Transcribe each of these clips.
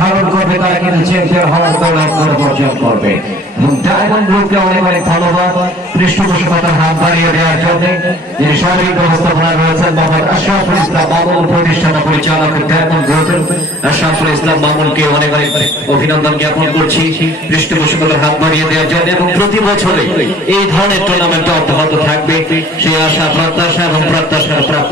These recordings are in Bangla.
ধারণ করবে তারা কিন্তু চ্যাম্পিয়ন হওয়ার গৌরব গৌরব অর্জন করবে এবং ডায়মন্ড গ্রুপকে অনেক অনেক ধন্যবাদ। পৃষ্ঠপোষকতার হাত বাড়িয়ে দেওয়ার জন্য যিনি সার্বিক ব্যবস্থাপনায় রয়েছেন মোহাম্মদ ইসলাম মামুন পরিচালক ডায়মন্ড আশরাফুল ইসলাম মামুনকে অনেক অনেক অভিনন্দন জ্ঞাপন করছি। পৃষ্ঠপোষকতার হাত বাড়িয়ে দেওয়ার জন্য এবং প্রতি বছরে এই ধরনের টুর্নামেন্ট অব্যাহত থাকবে। সেই আশা, প্রত্যাশা এবং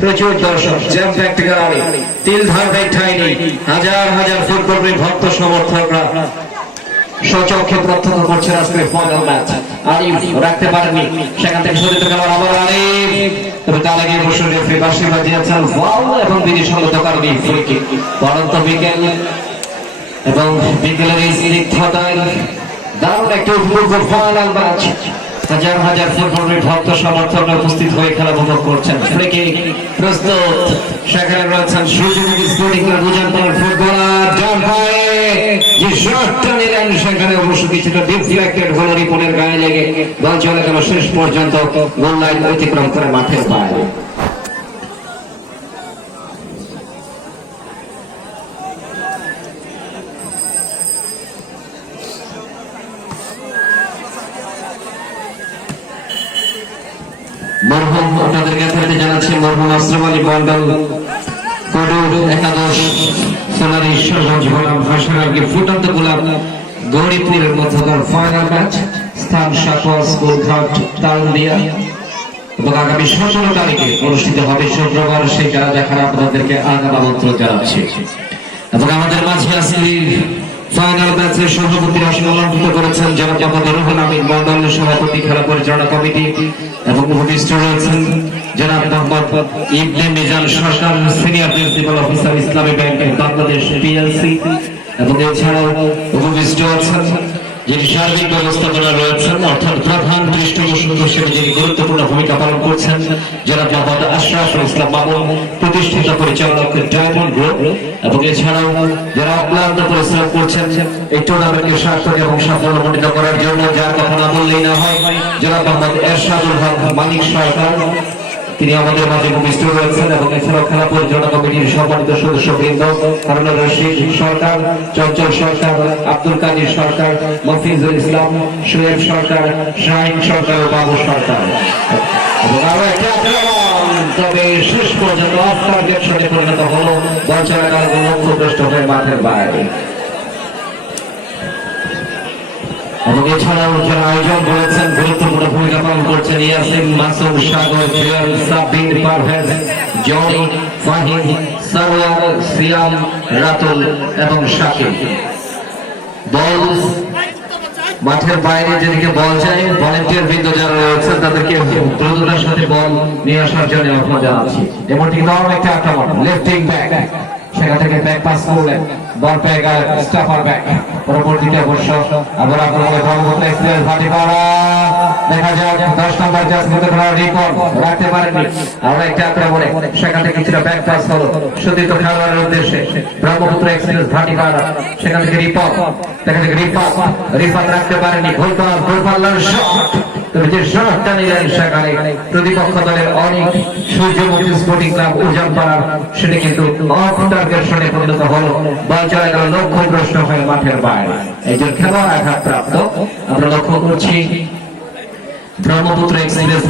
প্রচুর দর্শক জ্যাম প্যাক্ট গ্যালারি তিল ধার ঠাইনি হাজার হাজার ফুটবল ভক্ত সমর্থকরা সচক্ষে প্রত্যক্ষ করছে আজকের ফাইনাল ম্যাচ আরিফ রাখতে পারেনি সেখান থেকে সরিত গেল আবার আরিফ। তবে তার আগে বসে রেফারি বাসি বাজিয়েছেন ফাউল এবং বিধিসম্মত কারণে ফ্রি কিক পরন্ত বিকেল এবং বিকেলের এই স্নিগ্ধতায় দারুণ একটা উপভোগ্য ফাইনাল ম্যাচ হাজার হাজার ফুটবলের ভক্ত সমর্থন উপস্থিত হয়ে খেলা উপভোগ করছেন। ফ্রিকি প্রস্তুত। সেখানে রয়েছেন সেখানে অবশ্য কিছুটা ডিফ্লেক্টেড হলো রিপনের গায়ে লেগে বল চলে গেল শেষ পর্যন্ত। গোল লাইন অতিক্রম করে মাঠের বাইরে। মরহুম আপনাদের জ্ঞাপনাতে জানাচ্ছি মরহুম আশ্রম আলী মন্ডল কডুর একাদশ সোনার ঈশ্বরগঞ্জ গোলাম হাসান আলকে ফুটন্ত গোলাপ গৌরীপুরের মধ্যকার ফাইনাল ম্যাচ স্থান সাকোয়া স্কুল ঘাট, তালদিয়া। এবং আগামী সতেরো তারিখে অনুষ্ঠিত হবে শুক্রবার, সেই খেলা দেখার আপনাদেরকে আগাম আমন্ত্রণ জানাচ্ছি। এবং আমাদের মাঝে আছে ফাইনাল ম্যাচের সভাপতি আসন অলঙ্কৃত করেছেন যারা মোহাম্মদ রুহুল আমিন মন্ডলের সভাপতি খেলা পরিচালনা কমিটি এবং উপবিষ্ট রয়েছেন জনাব Mohammad Ibne Mizan Sarkar, senior principal officer Islami ব্যাংকের বাংলাদেশ পিএলসি এবং এছাড়াও উপবিষ্ট আছেন যিনি সার্বিক ব্যবস্থাপনা রয়েছেন, অর্থাৎ প্রধান যিনি গুরুত্বপূর্ণ ভূমিকা পালন করছেন যারা মোহাম্মদ আশরাফুল ইসলাম মামুন, প্রতিষ্ঠিত পরিচালক ডায়মন্ড গ্রুপ। এবং এছাড়াও যারা অক্লান্ত পরিশ্রম করছেন এই টুর্নামেন্টকে সার্থক এবং সাফল্যমণ্ডিত করার জন্য, যার কথা না বললেই না হয় যারা মোহাম্মদ এরশাদুল হক মানিক সরকার। তিনি আমাদের মাঝে উপস্থিত রয়েছেন এবং এছাড়াও খেলা পরিচালনা কমিটির সম্মানিত সদস্য বৃন্দ হারুন রশিদ সরকার, চঞ্চল সরকার, আব্দুল কাদির সরকার, মফিজুল ইসলাম সোয়েব সরকার, শাহিন সরকার ও বাবু সরকার। তবে শেষ পর্যন্ত অফ টার্গেট পরিণত হলো বল চলাকালীন লক্ষ্যভ্রষ্ট হয়ে মাঠের বাইরে। এবং এছাড়াও যারা আয়োজন করেছেন, গুরুত্বপূর্ণ ভূমিকা পালন করছেন ইয়াসিন মাসুম সাগর, জুয়েল সাবির পারভেজ, জনি, ফাহিম সরওয়ার সিয়াম, রাতুল এবং শাকিব বল মাঠের বাইরে যেদিকে বল যায় ভলেন্টিয়ার বৃন্দ যারা রয়েছেন তাদেরকে দ্রুততার সাথে বল নিয়ে আসার জন্য আহ্বান জানাচ্ছি এমনটি দারুণ একটা আক্রমণ লেফটিং ব্যাক সেখান থেকে ব্যাক পাস করলেন। বল পেয়ে গেল স্টাফার ব্যাক পরবর্তীতে অবশ্য আবার আপনাদের ব্রহ্মপুত্র এক্সপ্রেস ভাটি পাড়া দেখা যাক, দশ নম্বর জাজ মধ্যে রিপন রাখতে পারেননি। আমরা একটা আক্রমণে সেখান থেকে কিছুটা ব্যাক পাস হলো। সুদিত খেলোয়াড়ের উদ্দেশ্যে ব্রহ্মপুত্র এক্সপ্রেস ভাটি পাড়া সেখান থেকে রিপন দেখা থেকে রিপন। রিপন রাখতে পারেনি ভুল পাস ভুল পাল্লার শট সেটা কিন্তু অফ টার্গেট পরিণত হলো। বল চলে গেল প্রশ্ন হয়ে মাঠের বাইরে। একজন খেলোয়াড় আঘাতপ্রাপ্ত। আমরা লক্ষ্য করছি ব্রহ্মপুত্র এক্সপ্রেস